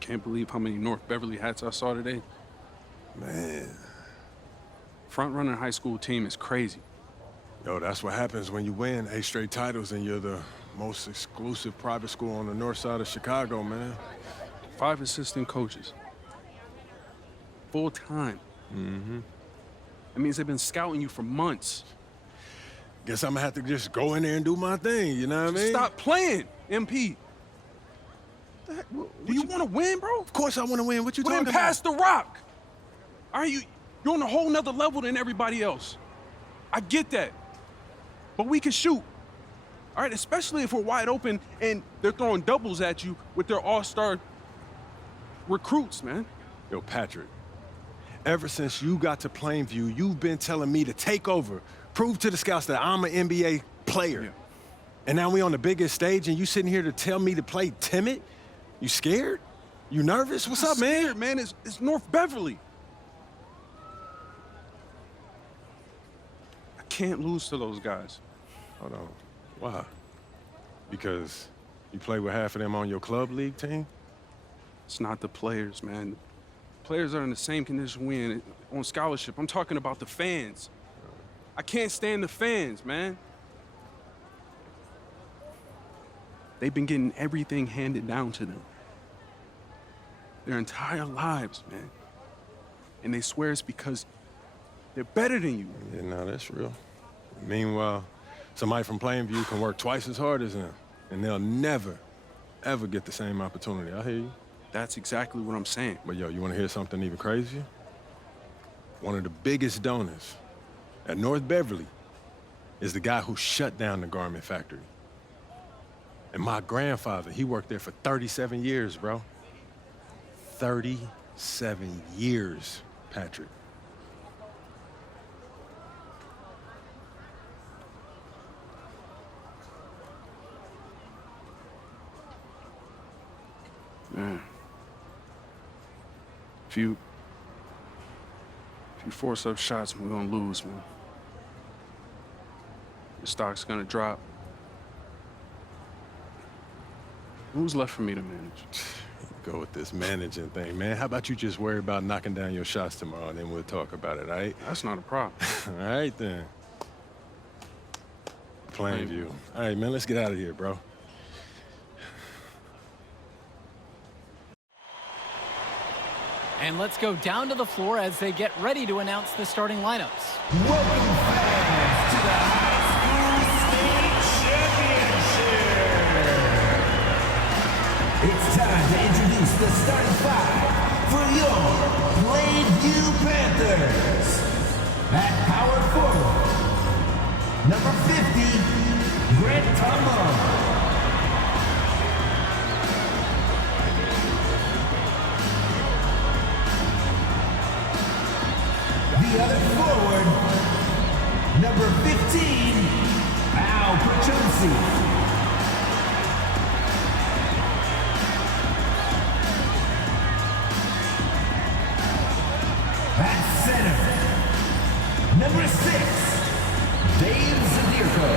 Can't believe how many North Beverly hats I saw today. Man. Front-runner high school team is crazy. Yo, that's what happens when you win 8 straight titles and you're the most exclusive private school on the north side of Chicago, man. 5 assistant coaches. Full time. Mm-hmm. That means they've been scouting you for months. Guess I'm gonna have to just go in there and do my thing, you know what I mean? Stop playing, MP. Do you want to win, bro? Of course I want to win. What you Well, talking then about? pass the rock. All right, you're on a whole nother level than everybody else. I get that. But we can shoot. All right, especially if we're wide open and they're throwing doubles at you with their all-star recruits, man. Yo, Patrick, ever since you got to Plainview, you've been telling me to take over, prove to the scouts that I'm an NBA player. Yeah. And now we on the biggest stage and you sitting here to tell me to play timid? You scared? You nervous? What's up, man? Scared, man. It's North Beverly. I can't lose to those guys. Hold on. Why? Because you play with half of them on your club league team? It's not the players, man. Players are in the same condition we in on scholarship. I'm talking about the fans. I can't stand the fans, man. They've been getting everything handed down to them their entire lives, man. And they swear it's because they're better than you. Yeah, no, that's real. Meanwhile, somebody from Plainview can work twice as hard as them, and they'll never, ever get the same opportunity. I hear you. That's exactly what I'm saying. But yo, you want to hear something even crazier? One of the biggest donors at North Beverly is the guy who shut down the garment factory. And my grandfather, he worked there for 37 years, bro. 37 years, Patrick. Man. If you force up shots, we're gonna lose, man. The stock's gonna drop. Who's left for me to manage? Go with this managing thing, man. How about you just worry about knocking down your shots tomorrow, and then we'll talk about it, all right? That's not a problem. All right, then. Plainview. All right, man, let's get out of here, bro. And let's go down to the floor as they get ready to announce the starting lineups. Welcome fans to the High School State Championship. It's time to introduce the starting 5 for your Plainview Panthers. At power forward, number 50, Brent Tumbo. The other forward, number 15, Al Petronsi. At center, number 6, Dave Zadirko.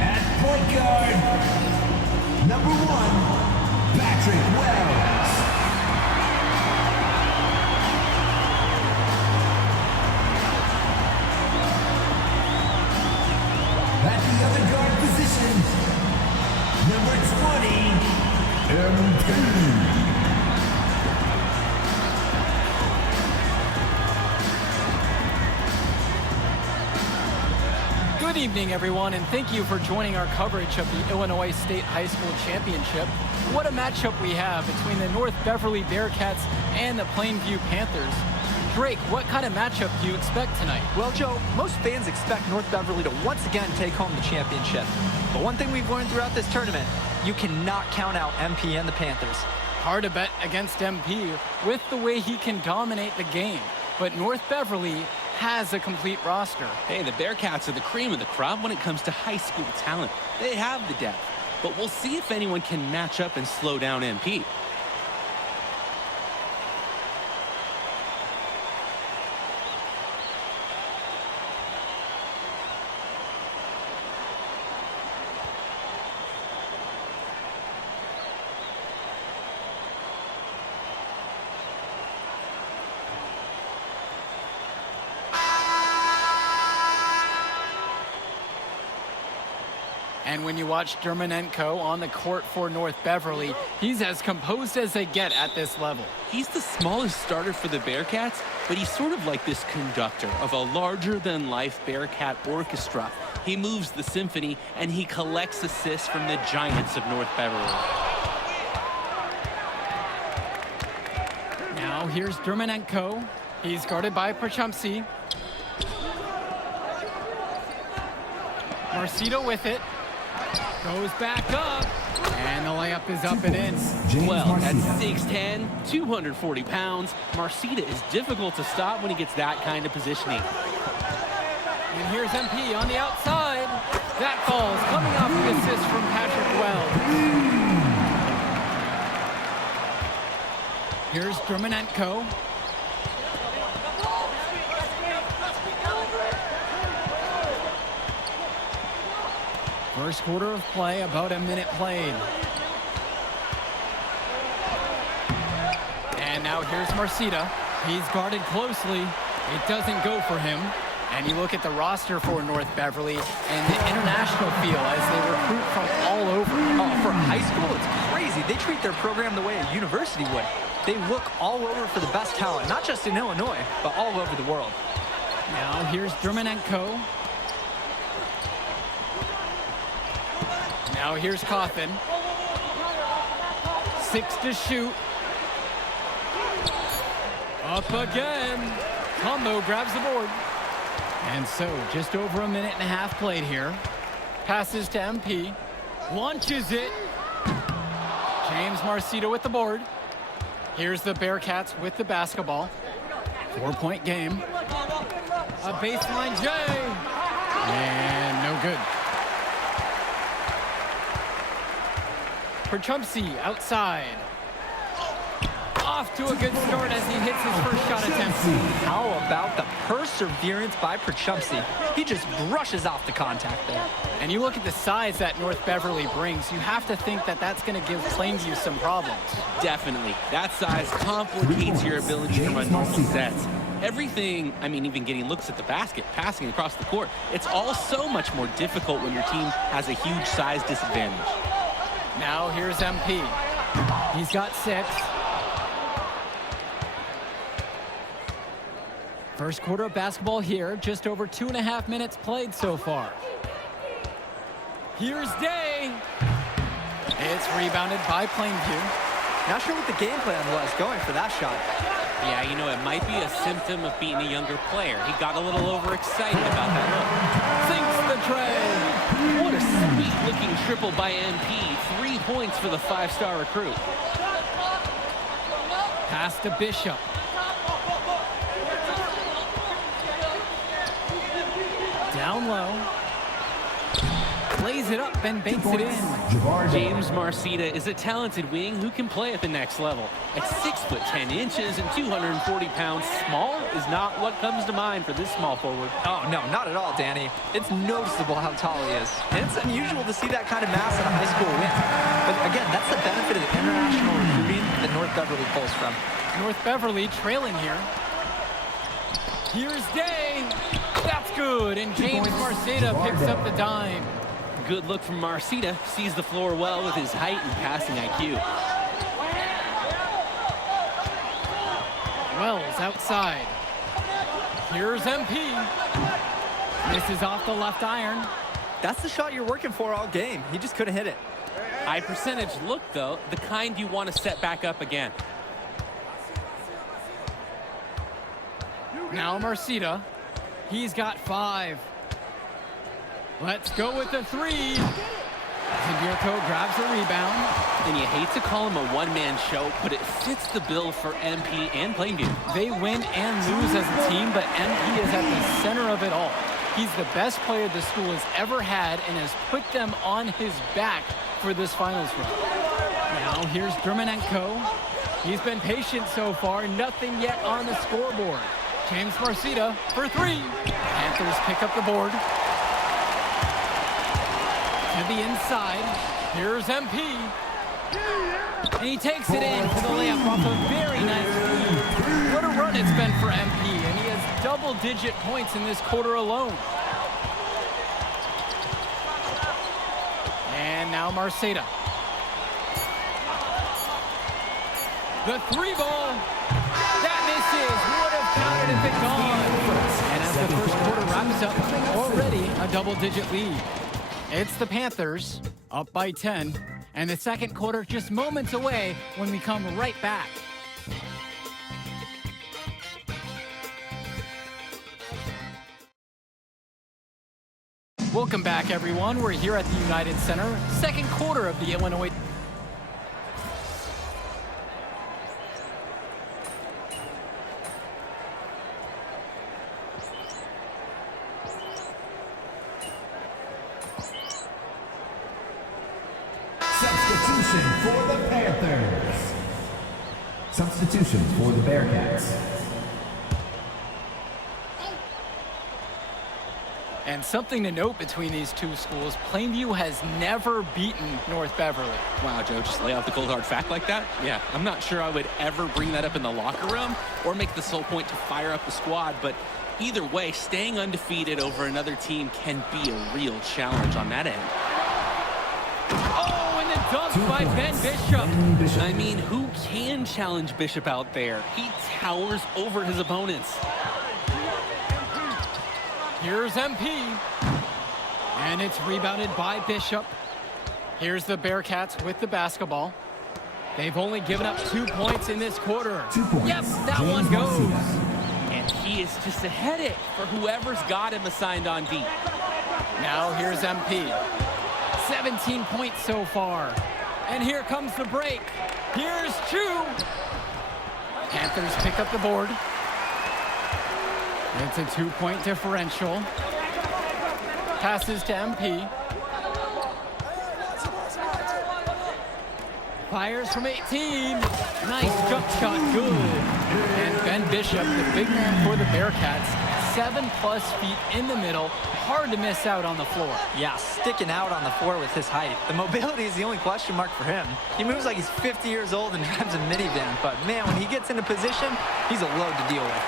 At point guard, number 1, Patrick Wells. At the other guard position, number 20, MP. Good evening, everyone, and thank you for joining our coverage of the Illinois State High School Championship. What a matchup we have between the North Beverly Bearcats and the Plainview Panthers. Drake, what kind of matchup do you expect tonight? Well, Joe, most fans expect North Beverly to once again take home the championship. But one thing we've learned throughout this tournament, you cannot count out MP and the Panthers. Hard to bet against MP with the way he can dominate the game. But North Beverly has a complete roster. Hey, the Bearcats are the cream of the crop when it comes to high school talent. They have the depth, but we'll see if anyone can match up and slow down MP. And when you watch Dermonenko on the court for North Beverly, he's as composed as they get at this level. He's the smallest starter for the Bearcats, but he's sort of like this conductor of a larger-than-life Bearcat orchestra. He moves the symphony, and he collects assists from the giants of North Beverly. Now here's Dermonenko. He's guarded by Prochumsky. Marcito with it. Goes back up. And the layup is up and in. Well, at 6'10", 240 pounds, Marcita is difficult to stop when he gets that kind of positioning. And here's MP on the outside. That falls, coming off the assist from Patrick Wells. Here's Dermonenko. First quarter of play, about a minute played. And now here's Marcita. He's guarded closely. It doesn't go for him. And you look at the roster for North Beverly and the international feel as they recruit from all over. Oh, for high school, it's crazy. They treat their program the way a university would. They look all over for the best talent, not just in Illinois, but all over the world. Now here's Dermonenko. Now here's Coffin. 6 to shoot. Up again. Combo grabs the board. And so, just over a minute and a half played here. Passes to MP. Launches it. James Marcito with the board. Here's the Bearcats with the basketball. 4-point game. A baseline J. And no good. Prochumsky outside. Off to a good start as he hits his first shot attempt. How about the perseverance by Prochumsky? He just brushes off the contact there. And you look at the size that North Beverly brings, you have to think that that's going to give Plainview some problems. Definitely. That size complicates your ability to run normal sets. Everything, I mean, even getting looks at the basket, passing across the court, it's all so much more difficult when your team has a huge size disadvantage. Now here's MP. He's got 6. First quarter of basketball here, just over 2.5 minutes played so far. Here's Day. It's rebounded by Plainview. Not sure what the game plan was going for that shot. Yeah, you know, it might be a symptom of being a younger player. He got a little overexcited about that look. Sinks the tray. What a sweet-looking triple by MP. 3 points for the 5-star recruit. Pass to Bishop. Down low. Lays it up and banks it in. James Marcita is a talented wing who can play at the next level. At 6'10" and 240 pounds, small is not what comes to mind for this small forward. Oh, no, not at all, Danny. It's noticeable how tall he is. And it's unusual to see that kind of mass in a high school win. But again, that's the benefit of the international recruiting that North Beverly pulls from. North Beverly trailing here. Here's Day. That's good. And James Marcita picks up the dime. Good look from Marcita. Sees the floor well with his height and passing IQ. Wells outside. Here's MP. Misses off the left iron. That's the shot you're working for all game. He just couldn't hit it. High percentage look, though, the kind you want to set back up again. Now Marcita. He's got 5. Let's go with the 3. Zibirko grabs the rebound. And you hate to call him a one-man show, but it fits the bill for MP and Plainview. They win and lose as a team, but MP is at the center of it all. He's the best player the school has ever had and has put them on his back for this finals run. Now here's Dermonenko. He's been patient so far, nothing yet on the scoreboard. James Marcita for 3. Panthers pick up the board. To the inside. Here's MP. And he takes it in for the layup off a very nice feed. What a run it's been for MP. And he has double-digit points in this quarter alone. And now Marceta. The three ball. That misses. Would have counted if it gone. And as the first quarter wraps up, already a double-digit lead. It's the Panthers up by 10. And the second quarter just moments away when we come right back. Welcome back, everyone. We're here at the United Center. Second quarter of the Illinois. Substitution for the Panthers. Substitution for the Bearcats. And something to note between these two schools, Plainview has never beaten North Beverly. Wow, Joe, just lay out the cold hard fact like that? Yeah, I'm not sure I would ever bring that up in the locker room or make the sole point to fire up the squad, but either way, staying undefeated over another team can be a real challenge on that end. Oh, and the dunk by Ben Bishop. I mean, who can challenge Bishop out there? He towers over his opponents. Here's MP. And it's rebounded by Bishop. Here's the Bearcats with the basketball. They've only given up 2 points in this quarter. 2 points. Yep, that one goes. And he is just a headache for whoever's got him assigned on D. Now here's MP. 17 points so far. And here comes the break. Here's Chu. Panthers pick up the board. It's a 2-point differential. Passes to MP. Fires from 18. Nice jump shot, good. And Ben Bishop, the big man for the Bearcats, 7+ feet in the middle. Hard to miss out on the floor. Yeah, sticking out on the floor with his height. The mobility is the only question mark for him. He moves like he's 50 years old and drives a minivan, but man, when he gets into position, he's a load to deal with.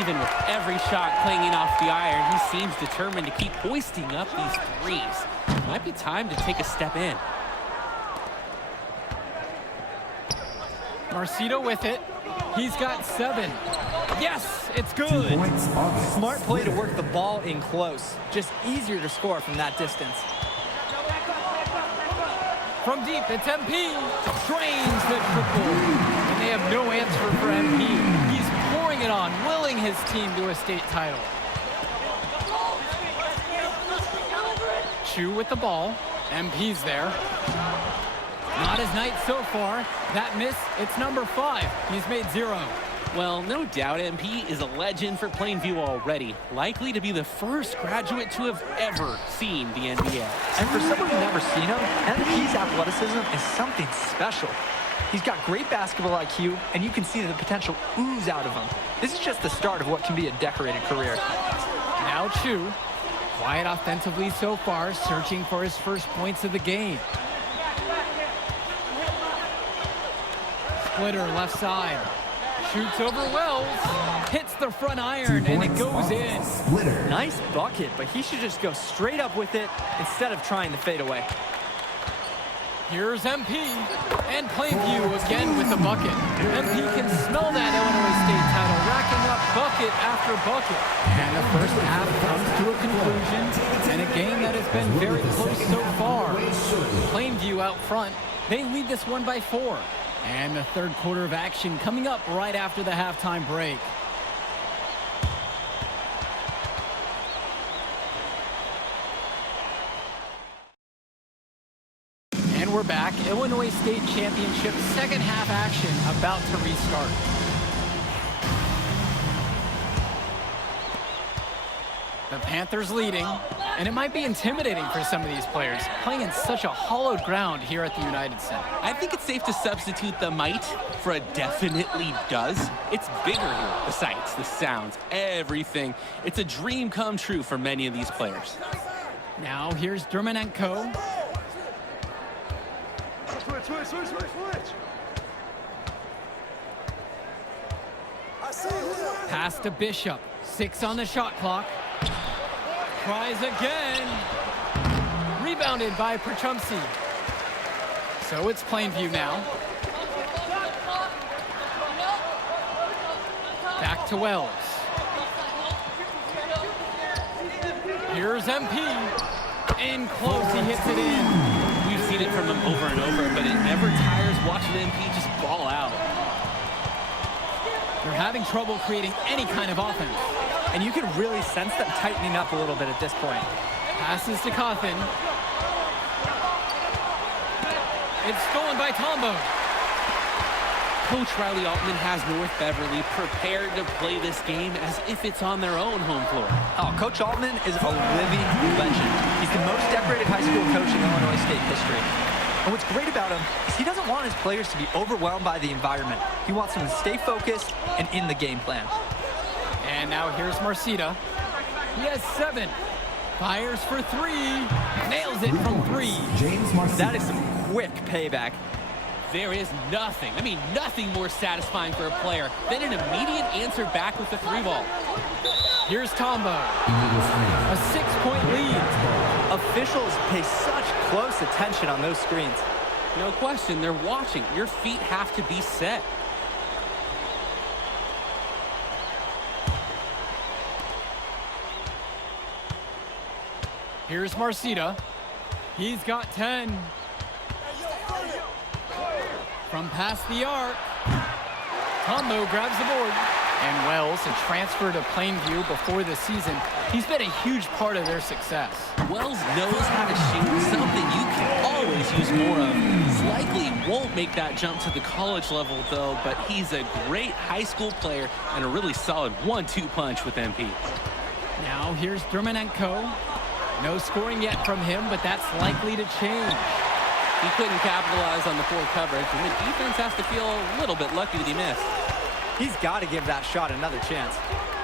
Even with every shot clanging off the iron, he seems determined to keep hoisting up these threes. Might be time to take a step in. Marceta with it. He's got 7. Yes, it's 2 good. points, August. Smart play to work the ball in close. Just easier to score from that distance. From deep, it's MP. Drains the triple. And they have no answer for MP. He's pouring it on, willing his team to a state title. Chu with the ball. MP's there. Not his night so far. That miss, it's number 5. He's made 0. Well, no doubt MP is a legend for Plainview already. Likely to be the first graduate to have ever seen the NBA. And for someone who's never seen him, MP's athleticism is something special. He's got great basketball IQ, and you can see the potential ooze out of him. This is just the start of what can be a decorated career. Now Chu. Quiet offensively so far, searching for his first points of the game. Splitter left side. Shoots over Wells. Hits the front iron, and it goes in. Splitter. Nice bucket, but he should just go straight up with it instead of trying to fade away. Here's MP, and Plainview again with the bucket. MP can smell that Illinois State title, racking up bucket after bucket. And the first half comes to a conclusion, and a game that has been very close so far. Plainview out front, they lead this one by 4. And the third quarter of action coming up right after the halftime break. And we're back. Illinois State Championship second half action about to restart. The Panthers leading, and it might be intimidating for some of these players, playing in such a hollowed ground here at the United Center. I think it's safe to substitute the might for a definitely does. It's bigger here. The sights, the sounds, everything. It's a dream come true for many of these players. Now here's Dermanenko. Switch. Pass to Bishop. 6 on the shot clock. Tries again. Rebounded by Perchumsey. So it's Plainview now. Back to Wells. Here's MP. In close, he hits it in. We've seen it from him over and over, but it never tires watching MP just ball out. They're having trouble creating any kind of offense. And you can really sense them tightening up a little bit at this point. Passes to Cawthon. It's stolen by Tombo. Coach Riley Altman has North Beverly prepared to play this game as if it's on their own home floor. Oh, Coach Altman is a living legend. He's the most decorated high school coach in Illinois State history. And what's great about him is he doesn't want his players to be overwhelmed by the environment. He wants them to stay focused and in the game plan. And now here's Marcita. He has 7. Fires for 3. Nails it from 3. James Marcita. That is some quick payback. There is nothing, nothing more satisfying for a player than an immediate answer back with the 3-ball. Here's Tombo. A 6-point lead. Officials pay such close attention on those screens. No question, they're watching. Your feet have to be set. Here's Marcita. He's got 10. From past the arc, Tombo grabs the board. And Wells, a transfer to Plainview before the season, he's been a huge part of their success. Wells knows how to shoot, something you can always use more of. He's likely won't make that jump to the college level, though, but he's a great high school player and a really solid 1-2 punch with MP. Now here's Dermanenko. No scoring yet from him, but that's likely to change. He couldn't capitalize on the poor coverage, and the defense has to feel a little bit lucky that he missed. He's got to give that shot another chance.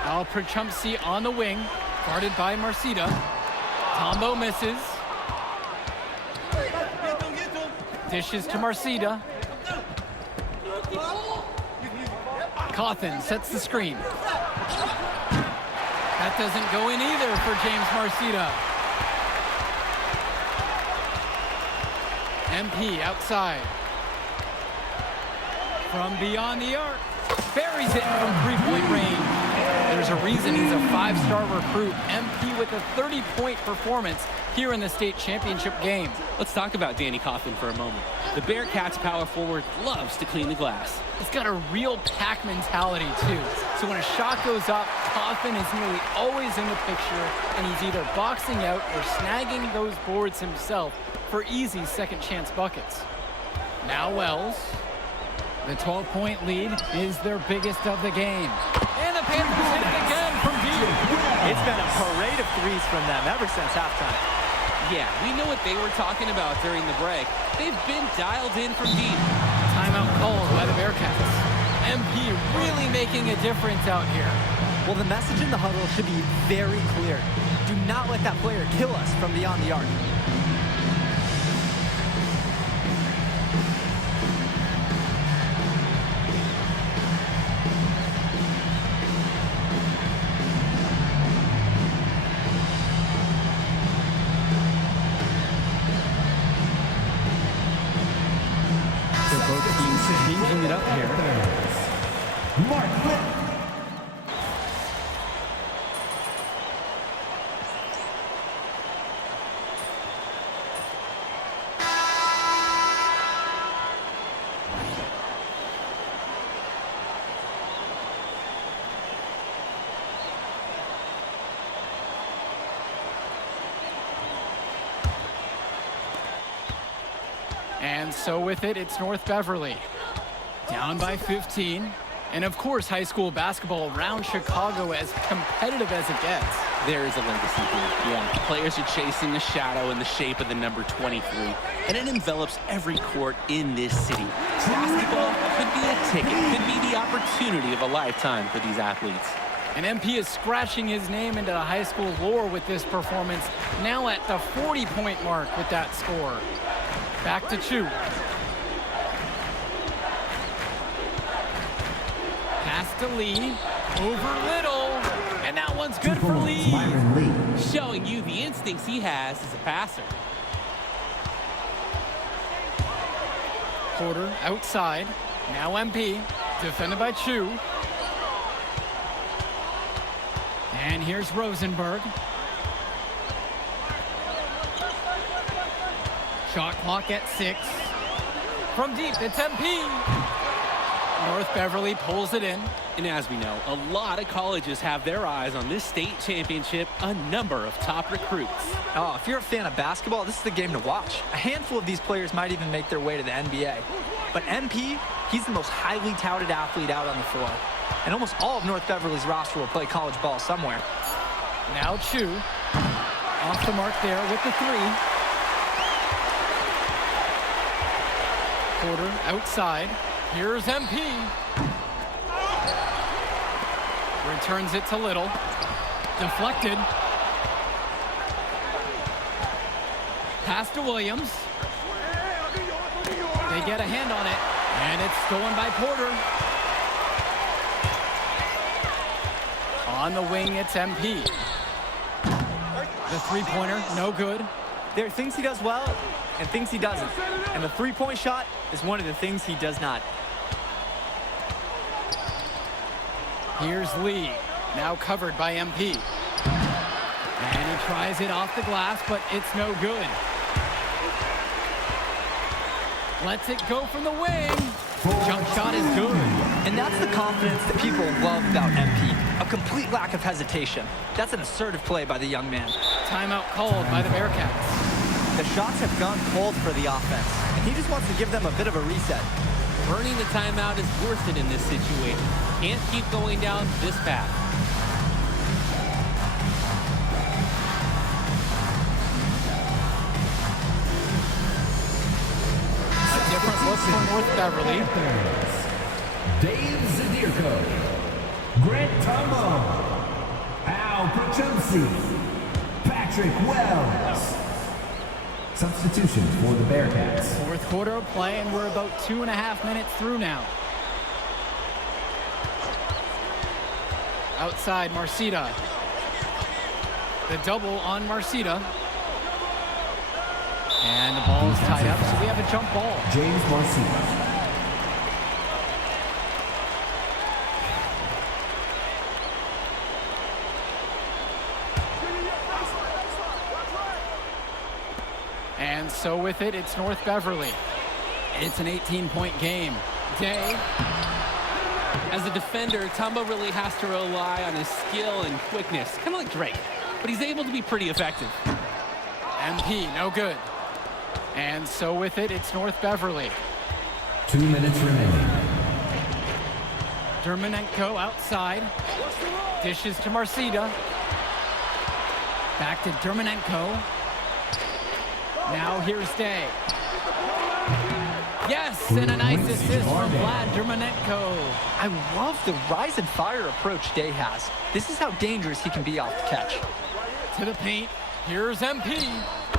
Al Perchumsey on the wing, guarded by Marcita. Tombo misses. Dishes to Marcita. Cawthon sets the screen. That doesn't go in either for James Marcita. MP outside. From beyond the arc. Buries it from 3-point range. There's a reason he's a 5-star recruit. MP with a 30-point performance here in the state championship game. Let's talk about Danny Cawthon for a moment. The Bearcats power forward loves to clean the glass. He's got a real pack mentality, too. So when a shot goes up, Cawthon is nearly always in the picture, and he's either boxing out or snagging those boards himself for easy second-chance buckets. Now Wells. The 12-point lead is their biggest of the game. And the Panthers hit it again from deep. It's been a parade of threes from them ever since halftime. Yeah, we know what they were talking about during the break. They've been dialed in from deep. Timeout called by the Bearcats. MP really making a difference out here. Well, the message in the huddle should be very clear. Do not let that player kill us from beyond the arc. Heating it up here. Mark Whit. And so with it, it's North Beverly. Down by 15. And of course, high school basketball around Chicago as competitive as it gets. There is a legacy here. Yeah, players are chasing the shadow in the shape of the number 23, and it envelops every court in this city. Basketball could be a ticket, could be the opportunity of a lifetime for these athletes. And MP is scratching his name into the high school lore with this performance, now at the 40-point mark with that score. Back to Chu. Pass to Lee, over Little, and that one's good for Lee. Myron Lee. Showing you the instincts he has as a passer. Porter outside. Now MP, defended by Chu. And here's Rosenberg. Shot clock at 6. From deep, it's MP. North Beverly pulls it in. And as we know, a lot of colleges have their eyes on this state championship, a number of top recruits. Oh, if you're a fan of basketball, this is the game to watch. A handful of these players might even make their way to the NBA. But MP, he's the most highly touted athlete out on the floor. And almost all of North Beverly's roster will play college ball somewhere. Now Chu. Off the mark there with the 3. Porter outside. Here's MP. Returns it to Little. Deflected. Pass to Williams. They get a hand on it. And it's stolen by Porter. On the wing, it's MP. The three-pointer, no good. There are things he does well and things he doesn't. And the three-point shot is one of the things he does not. Here's Lee, now covered by MP. And he tries it off the glass, but it's no good. Lets it go from the wing. Jump shot is good. And that's the confidence that people love about MP. A complete lack of hesitation. That's an assertive play by the young man. Timeout called by the Bearcats. The shots have gone cold for the offense, and he just wants to give them a bit of a reset. Burning the timeout is worth it in this situation. Can't keep going down this path. A different look for North Beverly. Dave Zadirko, Grant Tombo, Al Prochumsi, Patrick Wells. Substitution for the Bearcats. Fourth quarter of play, and we're about 2.5 minutes through now. Outside, Marcita. The double on Marcita. And the ball is tied up, so we have a jump ball. James Marcita. And so with it, it's North Beverly. It's an 18-point game. Day. As a defender, Tombo really has to rely on his skill and quickness, kind of like Drake, but he's able to be pretty effective. MP, no good. And so with it, it's North Beverly. 2 minutes remaining. Dermonenko outside. Dishes to Marcita. Back to Dermonenko. Now here's Day. Yes, and a nice assist from Vlad Dermonenko. I love the rise and fire approach Day has. This is how dangerous he can be off the catch. To the paint. Here's MP.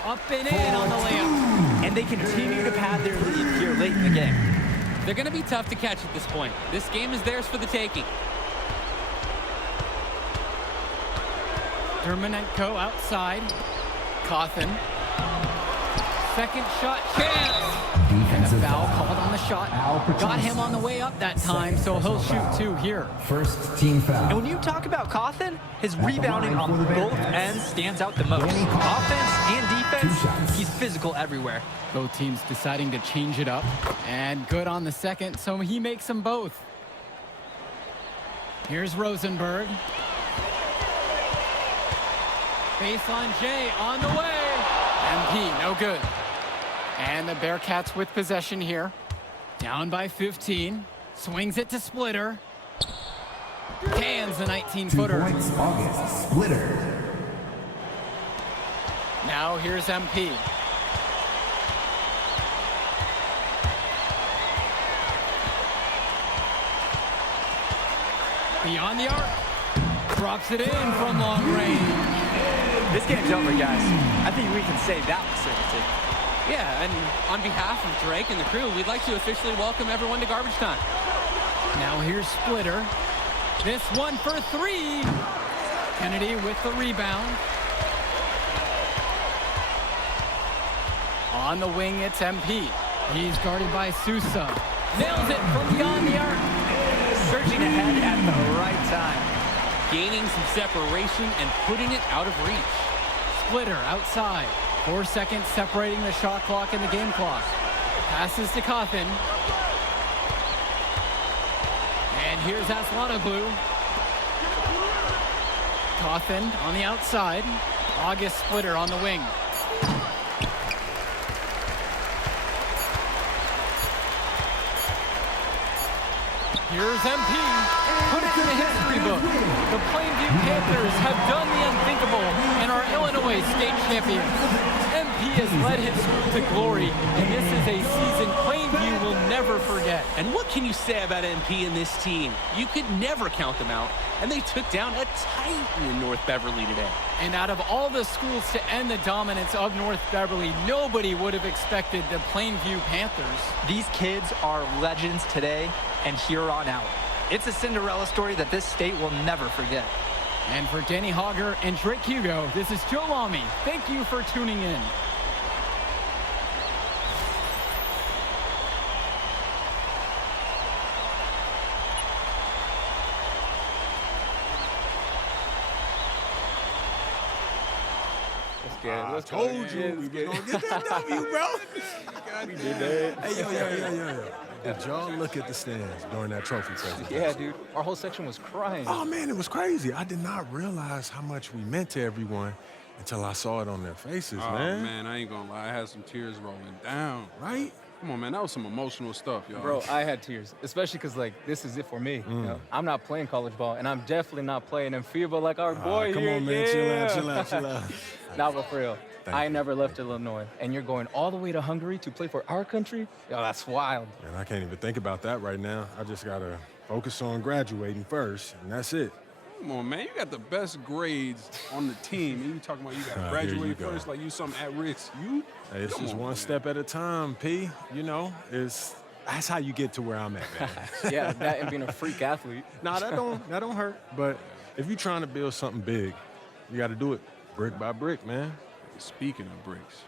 Up and in on the layup. And they continue to pad their lead here late in the game. They're going to be tough to catch at this point. This game is theirs for the taking. Dermonenko outside. Cawthon. Second shot chance. And a foul called on the shot. Got him on the way up that time, so he'll shoot 2 here. First team foul. And when you talk about Cawthon, his rebounding on both ends stands out the most. Offense and defense, he's physical everywhere. Both teams deciding to change it up. And good on the second, so he makes them both. Here's Rosenberg. Baseline J on the way. MP, no good. And the Bearcats with possession here. Down by 15. Swings it to Splitter. Cans the 19-footer. 2 points, August Splitter. Now here's MP. Beyond the arc. Drops it in from long range. This game's over, guys. I think we can say that with certainty. Yeah, and on behalf of Drake and the crew, we'd like to officially welcome everyone to garbage time. Now here's Splitter. This one for 3. Kennedy with the rebound. On the wing, it's MP. He's guarded by Sousa. Nails it from beyond the arc. Surging ahead at the right time. Gaining some separation and putting it out of reach. Splitter outside. 4 seconds separating the shot clock and the game clock. Passes to Cawthon. And here's Aslanoglu. Cawthon on the outside. August Splitter on the wing. Here's MP. Put it in the history book. The Plainview Panthers have done the unthinkable and are Illinois state champions. MP has led his school to glory, and this is a season Plainview will never forget. And what can you say about MP and this team? You could never count them out, and they took down a titan in North Beverly today. And out of all the schools to end the dominance of North Beverly, nobody would have expected the Plainview Panthers. These kids are legends today and here on out. It's a Cinderella story that this state will never forget. And for Danny Hogger and Drake Hugo, this is Joe Lamy. Thank you for tuning in. I told you we was gonna get that W, bro. We did that. Hey, yo. Did y'all look at the stands during that trophy presentation? Yeah, dude. Our whole section was crying. Oh, man, it was crazy. I did not realize how much we meant to everyone until I saw it on their faces, Oh, man. man, I ain't gonna lie. I had some tears rolling down. Right? Come on, man. That was some emotional stuff, y'all. Bro, I had tears, especially because, like, this is it for me. You know? I'm not playing college ball, and I'm definitely not playing in FIBA like our boy come here. on, man. Yeah. Chill out. Nah, but for real, Thank I you. never left Illinois, and you're going all the way to Hungary to play for our country? Yo, that's wild. And I can't even think about that right now. I just got to focus on graduating first, and that's it. Come on, man. You got the best grades on the team. And you talking about you got to Here you graduate go. first like you something at risk. You? Hey, it's Come just on, one man. step at a time, P. You know, that's how you get to where I'm at, man. Yeah, that and being a freak athlete. Nah, that don't hurt. But if you're trying to build something big, you got to do it brick by brick, man. Speaking of bricks,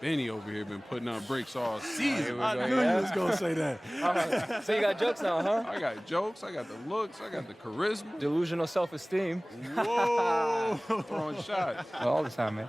Benny over here been putting up bricks all season. I knew you was gonna say that. So you got jokes now, huh? I got jokes. I got the looks. I got the charisma. Delusional self-esteem. Whoa! Throwing shots. Well, all the time, man.